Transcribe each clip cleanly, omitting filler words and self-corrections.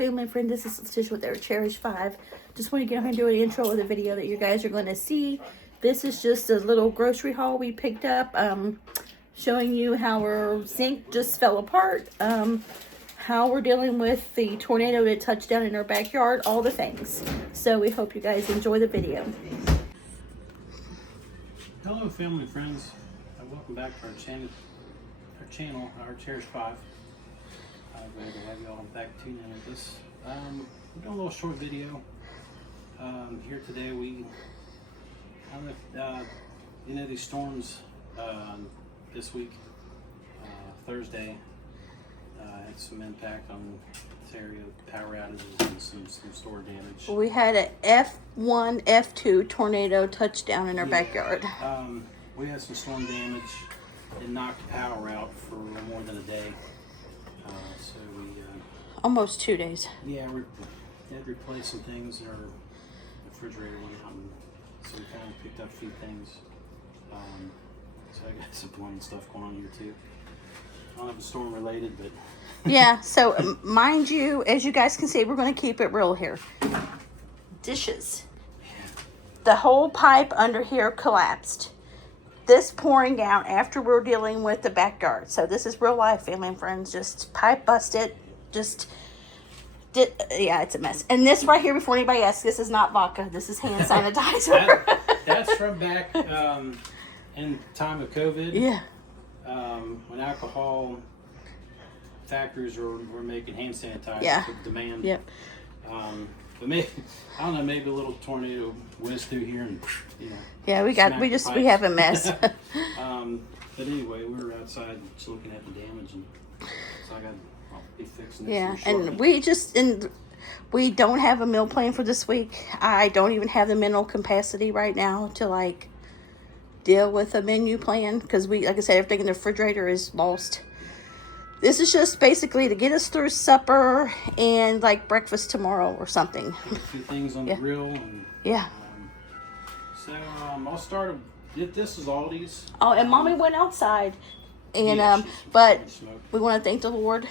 family and friend. This is Letitia with Our Cherished 5. Just want to get on here and do an intro of the video that you guys are going to see. This is just a little grocery haul we picked up, showing you how our sink just fell apart, how we're dealing with the tornado that touched down in our backyard, all the things. So we hope you guys enjoy the video. Hello family and friends, welcome back to our channel, Our Cherished 5. Glad to have you all back tuning in with us. We're doing a little short video here today. These storms this week, Thursday, had some impact on this area, power outages and some store damage. We had an F1, F2 tornado touchdown in our backyard. We had some storm damage. It knocked power out for more than a day. So we almost 2 days. Yeah, we had to replace some things. Our refrigerator went out, and so we kind of picked up a few things. So I got some plumbing stuff going on here too. I don't have a storm related, but yeah. So mind you, as you guys can see, we're going to keep it real here. Dishes. The whole pipe under here collapsed. This pouring out after we're dealing with the backyard. So this is real life, family and friends. Just pipe busted. Yeah, it's a mess. And this right here, before anybody asks, this is not vodka. This is hand sanitizer. That's from back in time of COVID. Yeah. When alcohol factories were making hand sanitizer. Yeah. With demand. Yep. But maybe, I don't know, maybe a little tornado whizzed through here and, Yeah, we have a mess. But anyway, we were outside just looking at the damage, and so I'll be fixing this. Yeah, shortly. and we don't have a meal plan for this week. I don't even have the mental capacity right now to deal with a menu plan, because like I said, everything in the refrigerator is lost. This is just basically to get us through supper and breakfast tomorrow or something. A few things on the grill. And, yeah. So I'll start. This is Aldi's. Oh, and Mommy went outside, and but we want to thank the Lord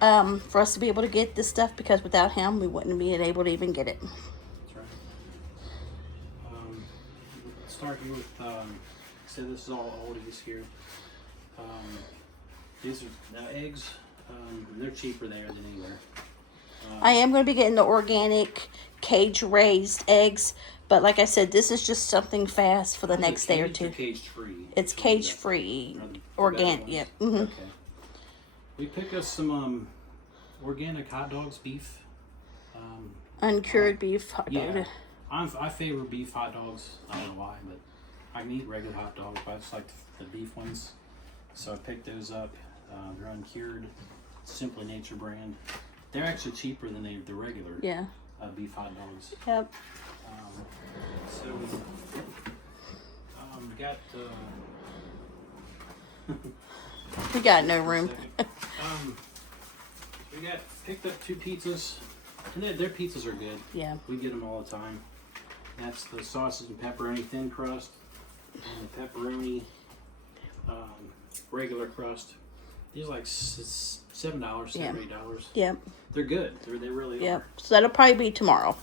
for us to be able to get this stuff, because without Him, we wouldn't be able to even get it. That's right. Let's start here with. So this is all Aldi's here. These are eggs. They're cheaper there than anywhere. I am going to be getting the organic cage-raised eggs, but like I said, this is just something fast for the next day or two. Cage-free. It's cage-free, organic. Yep. Yeah. Mm-hmm. Okay. We picked us some organic hot dogs, beef. Uncured beef hot dog. Yeah, I favor beef hot dogs. I don't know why, but I can eat regular hot dogs, but I just like the beef ones. So I picked those up. They're uncured, Simply Nature brand. They're actually cheaper than the regular beef hot dogs. Yep. So we got we got no room. We picked up 2 pizzas, and their pizzas are good. Yeah. We get them all the time. That's the sausage and pepperoni thin crust, and the pepperoni regular crust. These are like $7, $8. Yep. They're good. They really are. So that'll probably be tomorrow.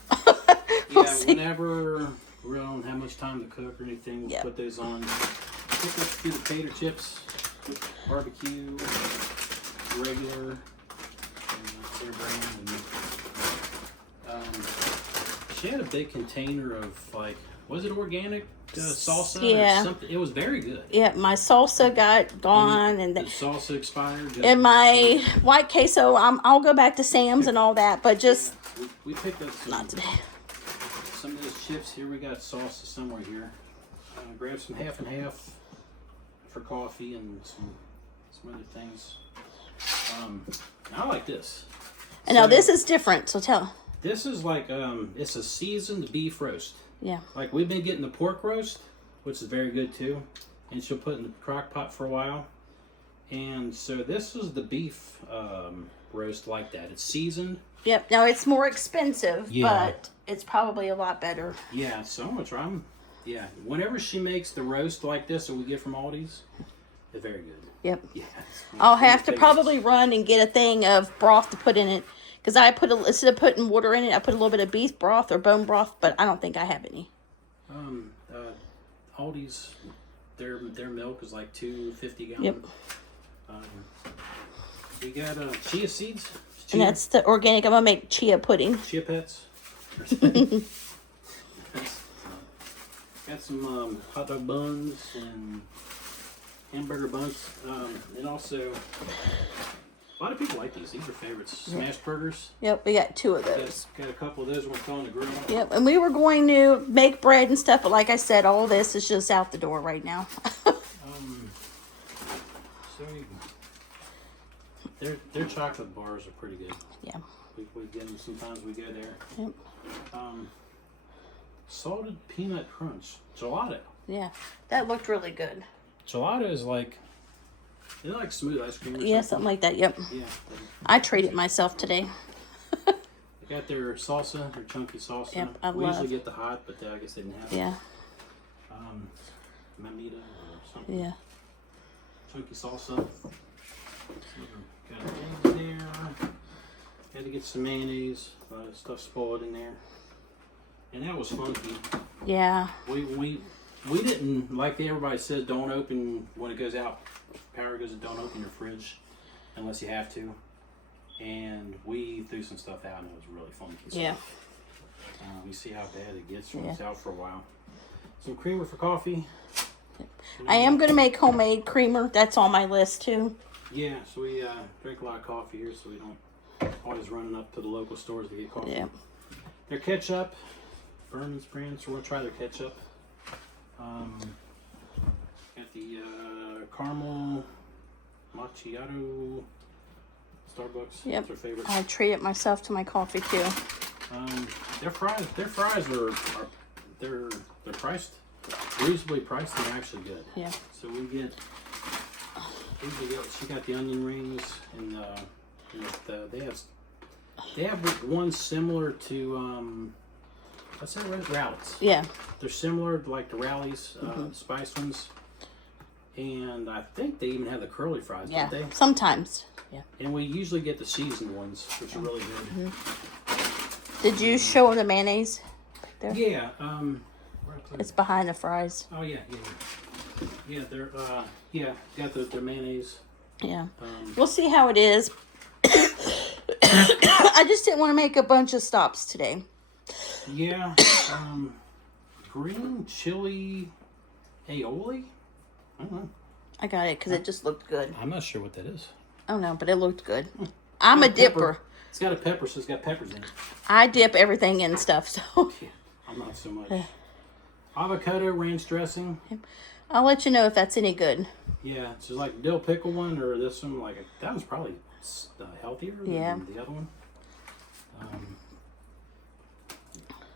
We'll see. Whenever we don't have much time to cook or anything, we'll put those on. Pick up a few potato chips, barbecue, regular, and their brand. And, she had a big container of was it organic salsa? Yeah. Or something? It was very good. Yeah, my salsa got gone, and the salsa expired. And my white queso, I'll go back to Sam's and all that, but just we picked up not today. Some of those chips here. We got salsa somewhere here. Grab some half and half for coffee and some other things. I like this. And now this is different, so tell. This is it's a seasoned beef roast. Yeah. We've been getting the pork roast, which is very good too, and she'll put in the crock pot for a while. And so this is the beef roast like that. It's seasoned. Yep. Now it's more expensive, but it's probably a lot better. Yeah, so much. Yeah. Whenever she makes the roast like this that we get from Aldi's, it's very good. Yep. Yeah. I'll have to probably run and get a thing of broth to put in it, Because I put instead of putting water in it, I put a little bit of beef broth or bone broth, but I don't think I have any. Aldi's, their milk is like $2.50 gallon. Yep. We got chia seeds. And that's the organic. I'm gonna make chia pudding. Chia pets. Got some hot dog buns and hamburger buns, and also a lot of people like these. These are favorites. Smash burgers. Yep, we got 2 of those. Got a couple of those we're throwing on the grill. Yep, and we were going to make bread and stuff, but like I said, all this is just out the door right now. Their chocolate bars are pretty good. Yeah. We get them sometimes. We go there. Yep. Salted peanut crunch gelato. Yeah, that looked really good. Gelato is like, you know, like smooth ice cream. Yeah, something like that. Yep. Yeah. I treated myself today. They got their salsa, their chunky salsa. Yep, we usually get the hot, but I guess they didn't have it. Yeah. Mamita or something. Yeah. Chunky salsa. Got eggs there. Had to get some mayonnaise. A lot of stuff spoiled in there. And that was funky. Yeah. We didn't, like everybody says, don't open when it goes out. Power goes, don't open your fridge unless you have to. And we threw some stuff out, and it was really funky. Yeah. You see how bad it gets when it's out for a while. Some creamer for coffee. I am going to make homemade creamer. That's on my list, too. Yeah, so we drink a lot of coffee here, so we don't always running up to the local stores to get coffee. Yeah. Their ketchup, Berman's brand, so we'll try their ketchup. Got the caramel macchiato, Starbucks. Yep. That's our favorite. I treated myself to my coffee, too. Their fries are they're priced reasonably priced. They're actually good. Yeah. So we get. She got the onion rings, and they have one similar to what's that? Rallies. Yeah. They're similar like the Rallies, spice ones, and I think they even have the curly fries. Yeah. Don't they? Sometimes. Yeah. And we usually get the seasoned ones, which are really good. Did you show the mayonnaise? There? Yeah. It's behind the fries. Oh yeah. Yeah, they're got the mayonnaise. Yeah. We'll see how it is. I just didn't want to make a bunch of stops today. Yeah. Green chili aioli? I don't know. I got it because it just looked good. I'm not sure what that is. Oh no, but it looked good. I'm a dipper. It's got a pepper, so it's got peppers in it. I dip everything in stuff, so. Yeah, I'm not so much. Avocado ranch dressing. I'll let you know if that's any good. Yeah, it's just like dill pickle one or this one. That one's probably healthier than the other one.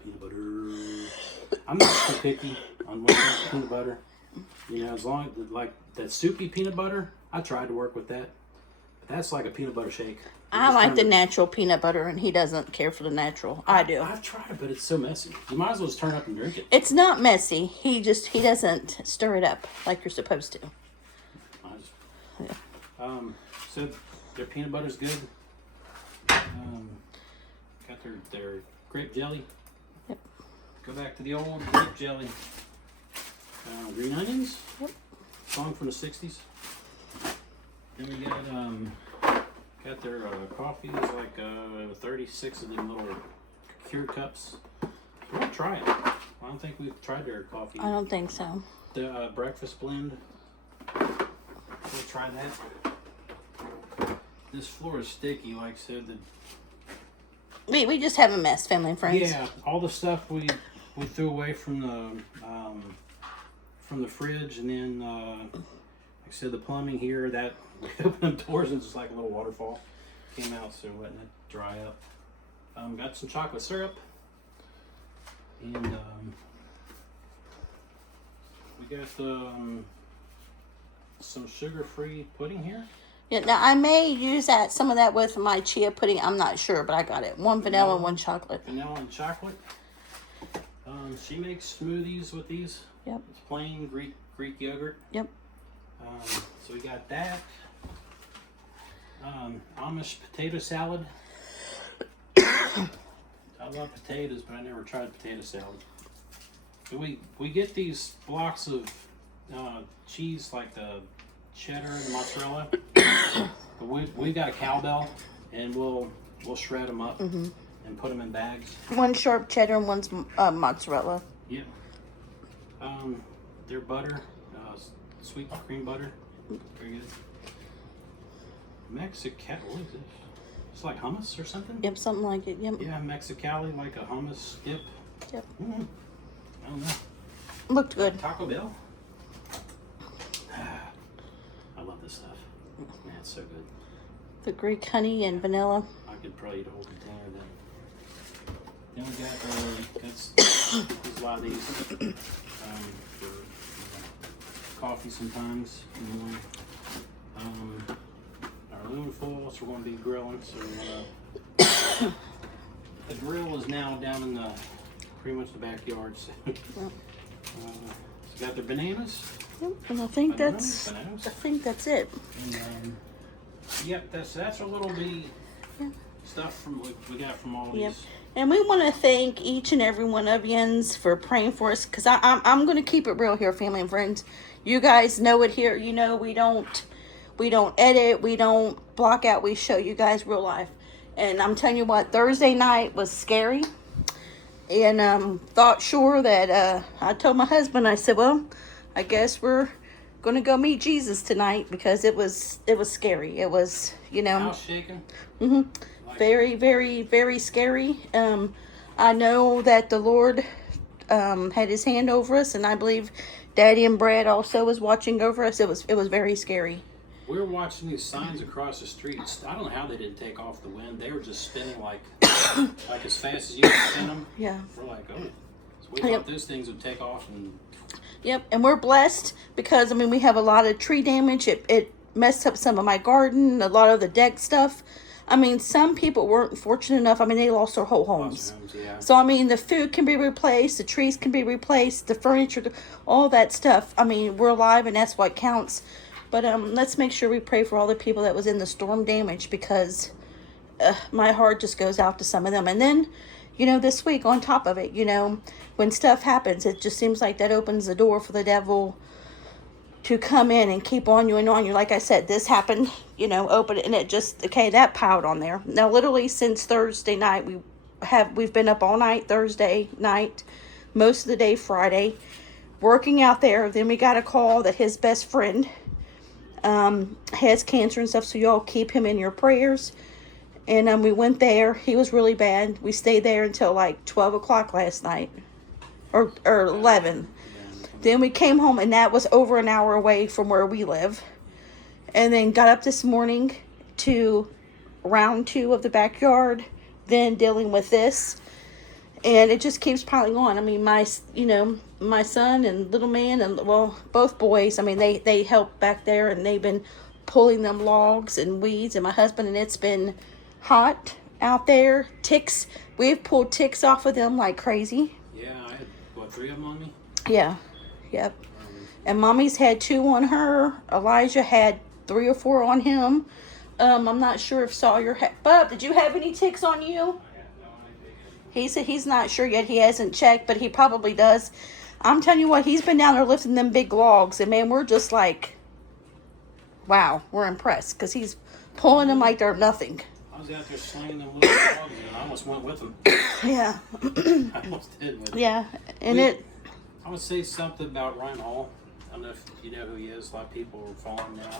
Peanut butter. I'm not so picky on when it comes to peanut butter. You know, as long as like that soupy peanut butter, I tried to work with that. But that's like a peanut butter shake. I like the natural peanut butter, and he doesn't care for the natural. I do. I've tried it, but it's so messy. You might as well just turn up and drink it. It's not messy. He doesn't stir it up like you're supposed to. So their peanut butter's good. Got their grape jelly. Yep. Go back to the old grape jelly. Green onions. Yep. Song from the 60s. Then we got their coffee. There's like 36 of them little cured cups. We'll try it. I don't think we've tried their coffee. I don't think so. The breakfast blend. We'll try that. This floor is sticky, like I said. We just have a mess, family and friends. Yeah, all the stuff we threw away from the fridge, and then like I said, the plumbing here, that we opened the doors and just like a little waterfall came out, so letting it dry up. Got some chocolate syrup, and we got some sugar-free pudding here. Yeah, now I may use some of that with my chia pudding. I'm not sure, but I got it. One vanilla, one chocolate. Vanilla and chocolate. She makes smoothies with these. Yep. It's plain Greek yogurt. Yep. So we got that. Amish potato salad. I love potatoes, but I never tried potato salad. So we get these blocks of cheese, like the cheddar and the mozzarella. But we got a cowbell, and we'll shred them up and put them in bags. One sharp cheddar and one's mozzarella. Yep. Their butter, sweet cream butter, very good. Mexicali, what is this? It's like hummus or something? Yep, something like it, yep. Yeah, Mexicali, like a hummus dip. Yep. I don't know. Looked good. Taco Bell? I love this stuff. Man, it's so good. The Greek honey and vanilla. I could probably eat a whole container of that. Then we got a lot of these for coffee sometimes. Our aluminum foil, so we're going to be grilling. So the grill is now down in the pretty much the backyard. So, got their bananas. Yep, and I think that's it. And, yep, that's a little bit stuff from we got from all these. Yep. And we want to thank each and every one of yous for praying for us, because I'm going to keep it real here, family and friends. You guys know it here. You know we don't edit, we don't block out. We show you guys real life. And I'm telling you what, Thursday night was scary. And thought sure that I told my husband, I said, well, I guess we're going to go meet Jesus tonight, because it was scary. It was, House shaking. Very, very, very scary. I know that the Lord had his hand over us, and I believe Daddy and Brad also was watching over us. It was very scary. We were watching these signs across the streets. I don't know how they didn't take off the wind. They were just spinning like as fast as you can spin them. Yeah. We're like, oh. So we thought those things would take off. And yep, and we're blessed because, we have a lot of tree damage. It messed up some of my garden, a lot of the deck stuff. Some people weren't fortunate enough. They lost their whole homes. Yeah. So, the food can be replaced, the trees can be replaced, the furniture, all that stuff. We're alive, and that's what counts. But let's make sure we pray for all the people that was in the storm damage, because my heart just goes out to some of them. And then, this week on top of it, when stuff happens, it just seems like that opens the door for the devil to come in and keep on you and on you. Like I said, this happened, open it, and it just, okay, that piled on there. Now, literally since Thursday night, we've been up all night Thursday night, most of the day Friday, working out there. Then we got a call that his best friend has cancer and stuff, so y'all keep him in your prayers. And we went there. He was really bad. We stayed there until like 12 o'clock last night, or 11. Then we came home, and that was over an hour away from where we live. And then got up this morning to round 2 of the backyard, then dealing with this. And it just keeps piling on. My son and little man, and both boys, they help back there, and they've been pulling them logs and weeds, and my husband, and it's been hot out there. Ticks, we've pulled ticks off of them like crazy. Yeah, I had, 3 of them on me? Yeah, yep. And Mommy's had 2 on her. Elijah had 3 or 4 on him. I'm not sure if Sawyer had, Bub, did you have any ticks on you? He said he's not sure yet. He hasn't checked, but he probably does. I'm telling you what, he's been down there lifting them big logs, and man, we're just like, wow, we're impressed, because he's pulling them like they're nothing. I was out there slinging them little logs, and I almost went with them. Yeah. I almost did with them. Yeah, and I would say something about Ryan Hall. I don't know if you know who he is. A lot of people are following him now.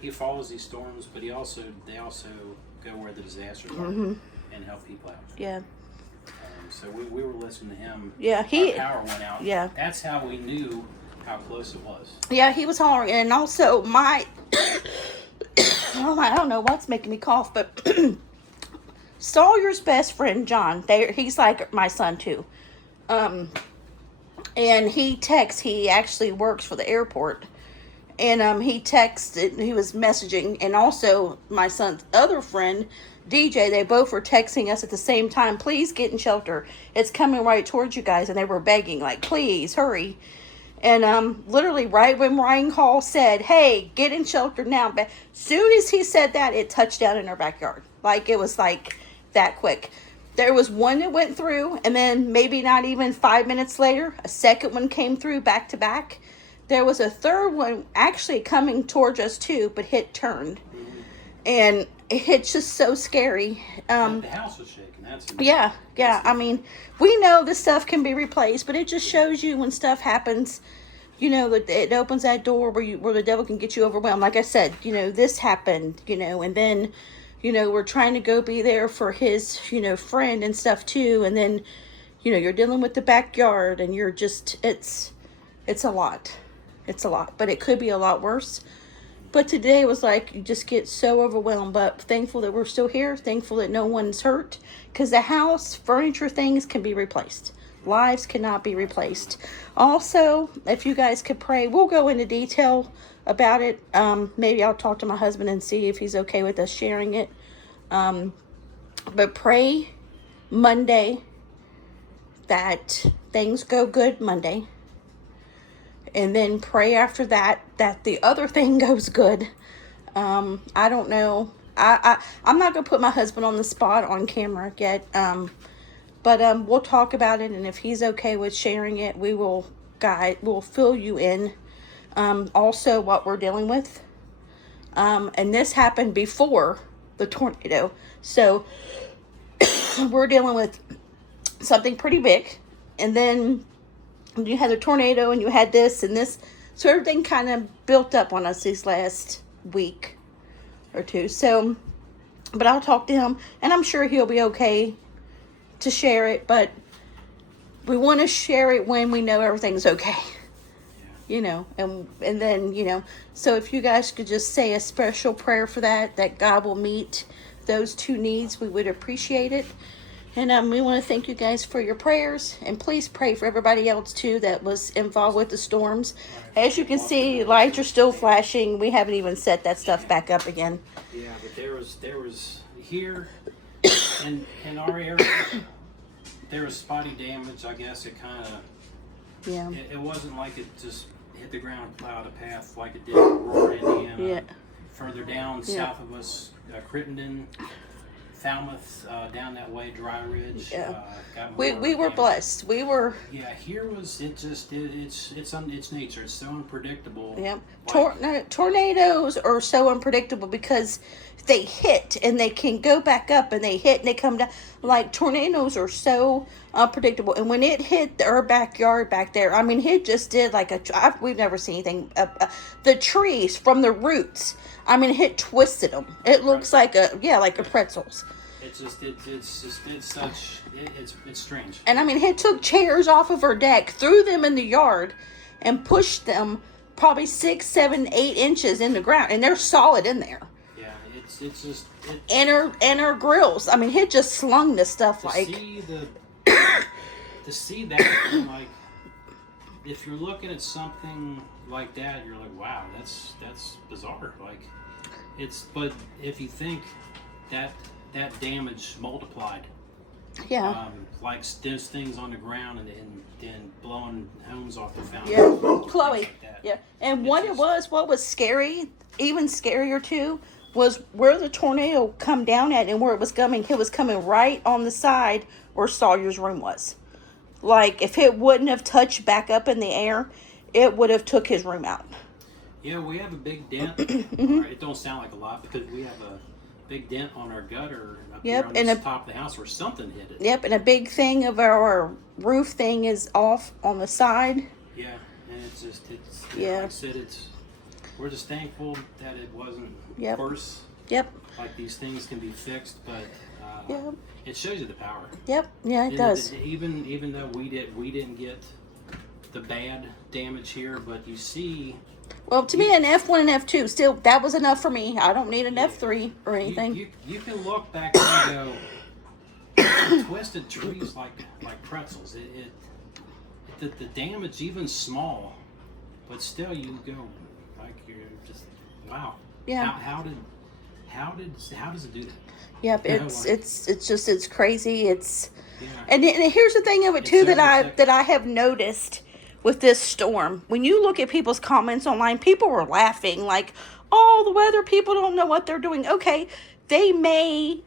He follows these storms, but they also go where the disasters are and help people out. Yeah. So we were listening to him. Yeah, our power went out. Yeah. That's how we knew how close it was. Yeah, he was hollering. And also my, I don't know what's making me cough, but Sawyer's best friend, John, he's like my son too. And he actually works for the airport. And he texted, he was messaging, and also my son's other friend, DJ, they both were texting us at the same time, please get in shelter. It's coming right towards you guys. And they were begging, like, please, hurry. And literally right when Ryan Hall said, hey, get in shelter now. But soon as he said that, it touched down in our backyard. Like, it was like that quick. There was one that went through, and then maybe not even 5 minutes later, a second one came through back to back. There was a third one actually coming towards us too, but hit turned. And it's just so scary. The house was shaking. Yeah. I mean, we know this stuff can be replaced, but it just shows you when stuff happens, that it opens that door where the devil can get you overwhelmed. Like I said, this happened, and then, we're trying to go be there for his, friend and stuff too. And then, you're dealing with the backyard, and you're just, it's a lot. It's a lot, but it could be a lot worse. But today was like, you just get so overwhelmed. But thankful that we're still here. Thankful that no one's hurt. Because the house, furniture, things can be replaced. Lives cannot be replaced. Also, if you guys could pray, we'll go into detail about it. Maybe I'll talk to my husband and see if he's okay with us sharing it. But pray Monday that things go good Monday. And then pray after that the other thing goes good. I don't know. I'm not going to put my husband on the spot on camera yet. But we'll talk about it. And if he's okay with sharing it, we'll fill you in. Also what we're dealing with. And this happened before the tornado. So we're dealing with something pretty big. And then you had a tornado and you had this and this. So everything kind of built up on us these last week or two. So, but I'll talk to him and I'm sure he'll be okay to share it. But we want to share it when we know everything's okay. And then, so if you guys could just say a special prayer for that God will meet those two needs, we would appreciate it. And we want to thank you guys for your prayers. And please pray for everybody else, too, that was involved with the storms. As you can see, lights are still flashing. We haven't even set that stuff back up again. Yeah, but there was here in our area, there was spotty damage. I guess it kind of... Yeah. It wasn't like it just hit the ground and plowed a path like it did in Aurora, Indiana. Yeah. Further down, south of us, Crittenden... Falmouth, down that way, Dry Ridge. Yeah. We were blessed. We were. Yeah, here was it's nature. It's so unpredictable. Yeah. Like, Tornadoes are so unpredictable because they hit and they can go back up and they hit and they come down. Like tornadoes are so unpredictable. And when it hit our backyard back there, I mean, it just did like we've never seen anything. The trees from the roots. I mean, it twisted them. It looks like a pretzels. It's strange. And I mean, it took chairs off of our deck, threw them in the yard, and pushed them probably 6, 7, 8 inches in the ground, and they're solid in there. Yeah, it's just. And our grills. I mean, it just slung the stuff to see that, like, if you're looking at something like that, you're like, wow, that's bizarre. Like, but if you think that damage multiplied, like there's things on the ground and blowing homes off the foundation. Yeah, Chloe. Like yeah, and what was scary, even scarier too, was where the tornado come down at and where it was coming. It was coming right on the side where Sawyer's room was. Like, if it wouldn't have touched back up in the air, it would have took his room out. Yeah, we have a big dent. Mm-hmm. It don't sound like a lot because we have a big dent on our gutter up here on the top of the house where something hit it. Yep, and a big thing of our roof thing is off on the side. Yeah, and like I said, we're just thankful that it wasn't worse. Yep. Like, these things can be fixed, but it shows you the power. Yep. Yeah, it does. Even though we didn't get the bad damage here, but you see. Well, to me, an F1 and F2 still that was enough for me. I don't need an F3 or anything. You can look back and go twisted trees like pretzels. The damage even small, but still you go like you're just wow. Yeah. How does it do that? Yep, it's crazy. And here's the thing of it too that I have noticed with this storm. When you look at people's comments online, people were laughing like, "Oh, the weather people don't know what they're doing." Okay, they may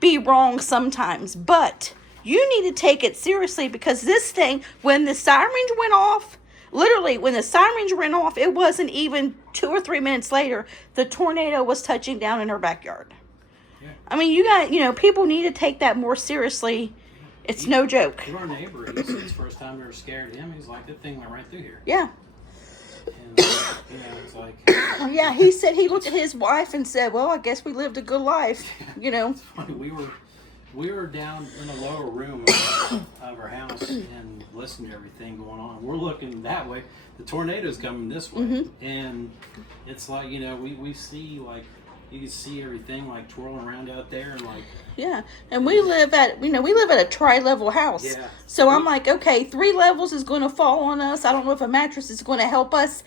be wrong sometimes, but you need to take it seriously, because this thing, when the sirens went off, literally when the sirens went off, it wasn't even 2 or 3 minutes later, the tornado was touching down in her backyard. Yeah. I mean, people need to take that more seriously. It's no joke. Our neighbor, he said the first time we were scared of him, he's like, that thing went right through here. Yeah. And, it's like... Yeah, he said he looked at his wife and said, well, I guess we lived a good life, It's funny, we were down in a lower room of our house and listening to everything going on. We're looking that way. The tornado's coming this way. Mm-hmm. And it's like, we see, like, you can see everything like twirling around out there, and like, yeah. And we live at a tri-level house. Yeah. So I'm like, okay, 3 levels is going to fall on us. I don't know if a mattress is going to help us.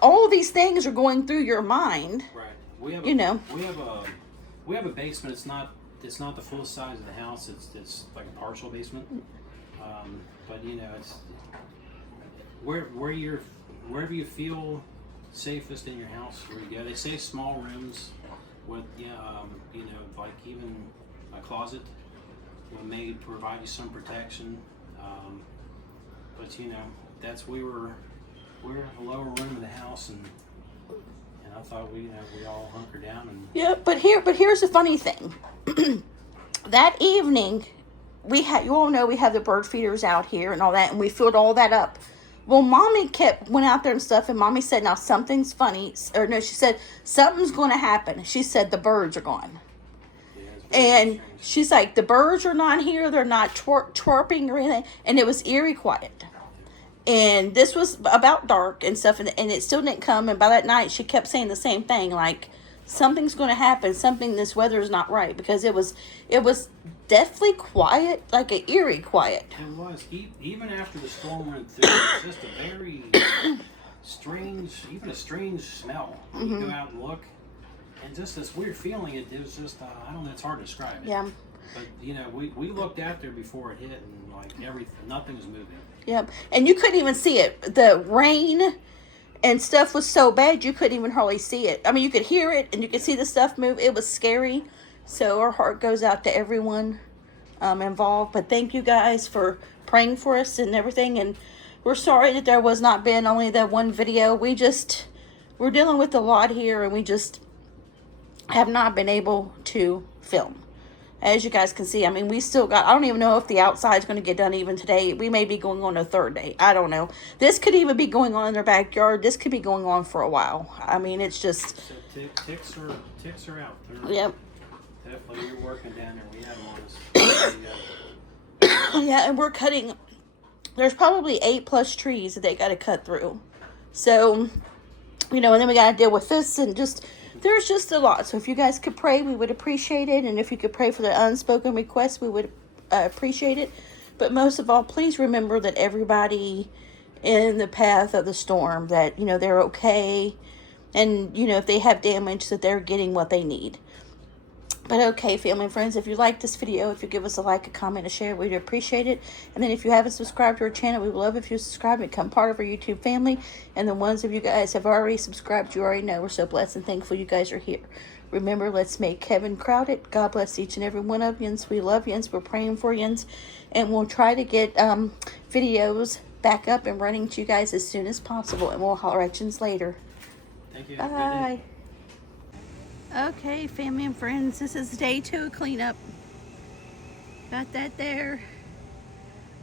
All these things are going through your mind. Right. We have a basement. It's not the full size of the house. It's like a partial basement. But it's wherever you feel safest in your house, where you go. They say small rooms with like even a closet may provide you some protection. But that's we're in the lower room of the house, and I thought we all hunker down and But here's the funny thing. That evening, you all know we have the bird feeders out here and all that, and we filled all that up. Well, Mommy went out there and stuff, and Mommy said, now something's funny. Or no, she said, something's going to happen. She said, the birds are gone. Yeah, and she's like, the birds are not here. They're not twerping or anything. And it was eerie quiet. And this was about dark and stuff, and it still didn't come. And by that night, she kept saying the same thing, like, something's going to happen. This weather is not right, because it was deathly quiet, like an eerie quiet. It was. Even after the storm went through, it was just a very strange smell. Mm-hmm. You go out and look, and just this weird feeling. It was just, I don't know, it's hard to describe it. Yeah. But, we looked out there before it hit, and, like, nothing was moving. Yep. And you couldn't even see it. The rain and stuff was so bad, you couldn't even hardly see it. I mean, you could hear it, and you could see the stuff move. It was scary. So our heart goes out to everyone involved. But thank you guys for praying for us and everything. And we're sorry that there was not been only that one video. We're dealing with a lot here, and we just have not been able to film. As you guys can see, I mean, we still got, I don't even know if the outside's going to get done even today. We may be going on a 3rd day. I don't know. This could even be going on in their backyard. This could be going on for a while. I mean, it's just... So ticks are out there. Yep. Definitely, you're working down there. We have them on us. Yeah, and we're cutting... There's probably 8+ trees that they got to cut through. So, and then we got to deal with this, and there's just a lot. So if you guys could pray, we would appreciate it. And if you could pray for the unspoken requests, we would appreciate it. But most of all, please remember that everybody in the path of the storm, that, they're okay. And, if they have damage, that they're getting what they need. But okay, family and friends, if you like this video, if you give us a like, a comment, a share, we'd appreciate it. And then if you haven't subscribed to our channel, we would love if you subscribe and become part of our YouTube family. And the ones of you guys have already subscribed, you already know we're so blessed and thankful you guys are here. Remember, let's make heaven crowded. God bless each and every one of you. We love you. We're praying for you. And we'll try to get videos back up and running to you guys as soon as possible. And we'll holler at you later. Thank you. Bye. Okay, family and friends, this is day 2 of cleanup. Got that there.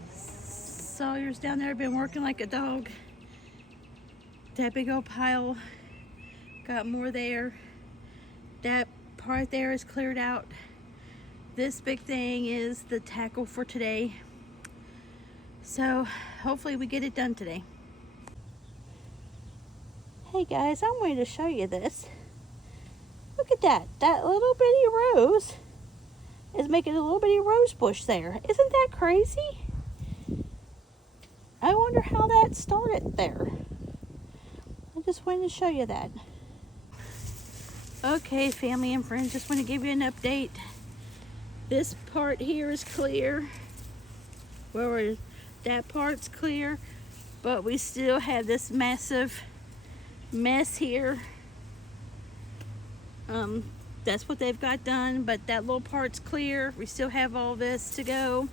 Sawyer's down there, been working like a dog. That big old pile, got more there. That part there is cleared out. This big thing is the tackle for today. So hopefully we get it done today. Hey guys, I wanted to show you this. Look at that. That little bitty rose is making a little bitty rose bush there. Isn't that crazy? I wonder how that started there. I just wanted to show you that. Okay, family and friends, just want to give you an update. This part here is clear. That part's clear. But we still have this massive mess here. that's what they've got done, but that little part's clear. We still have all this to go.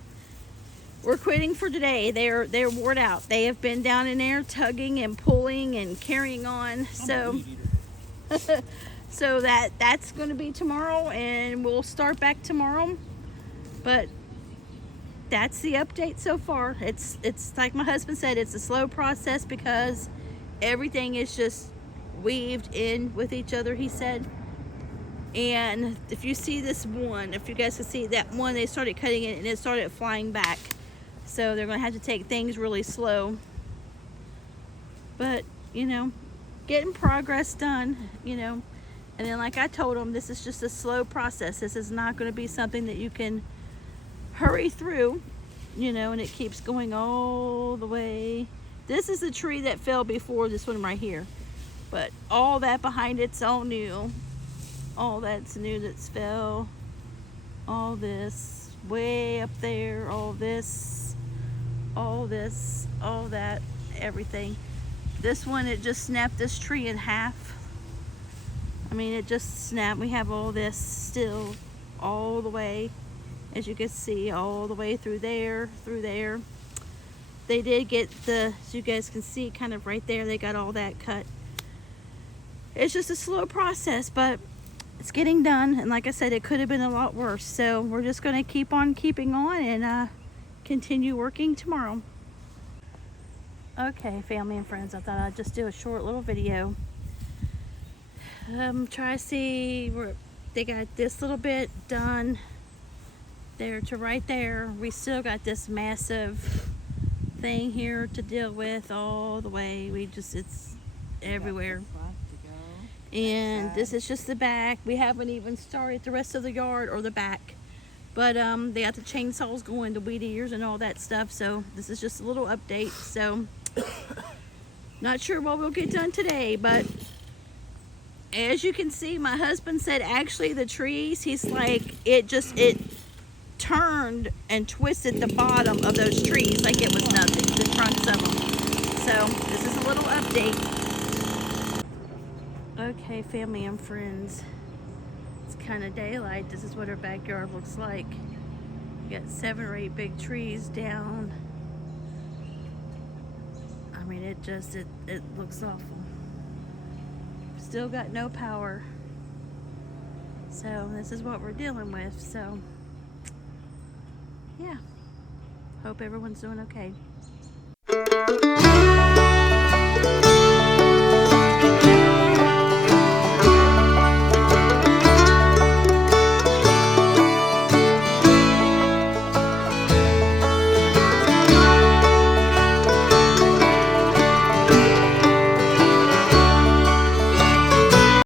We're quitting for today. They're worn out. They have been down in there tugging and pulling and carrying on. So so that's going to be tomorrow, and we'll start back tomorrow. But that's the update so far. It's like my husband said, it's a slow process because everything is just weaved in with each other, he said. And if you see this one, if you guys can see that one, they started cutting it and it started flying back. So they're going to have to take things really slow. But, you know, getting progress done, you know. And then like I told them, this is just a slow process. This is not going to be something that you can hurry through, you know, and it keeps going all the way. This is the tree that fell before this one right here. But all that behind it's all new. All that's new that's fell. All this way up there, all this, all that, everything. This one, it just snapped this tree in half. I mean, it just snapped. We have all this still all the way, as you can see, all the way through there, They did get the, as you guys can see, kind of right there, they got all that cut. It's just a slow process, but it's getting done. And like I said, it could have been a lot worse. So we're just going to keep on keeping on and continue working tomorrow. Okay, family and friends, I thought I'd just do a short little video. Try to see where they got this little bit done there to right there. We still got this massive thing here to deal with all the way. It's everywhere. And this is just the back. We haven't even started the rest of the yard or the back. But they got the chainsaws going, the weed eaters and all that stuff. So this is just a little update. So not sure what we'll get done today, but as you can see, my husband said actually the trees, he's like, it turned and twisted the bottom of those trees like it was nothing, the trunks of them. So this is a little update. Okay, family and friends, it's kind of daylight. This is what our backyard looks like. We got 7 or 8 big trees down. I mean, it looks awful. Still got no power. So this is what we're dealing with. So yeah, hope everyone's doing okay.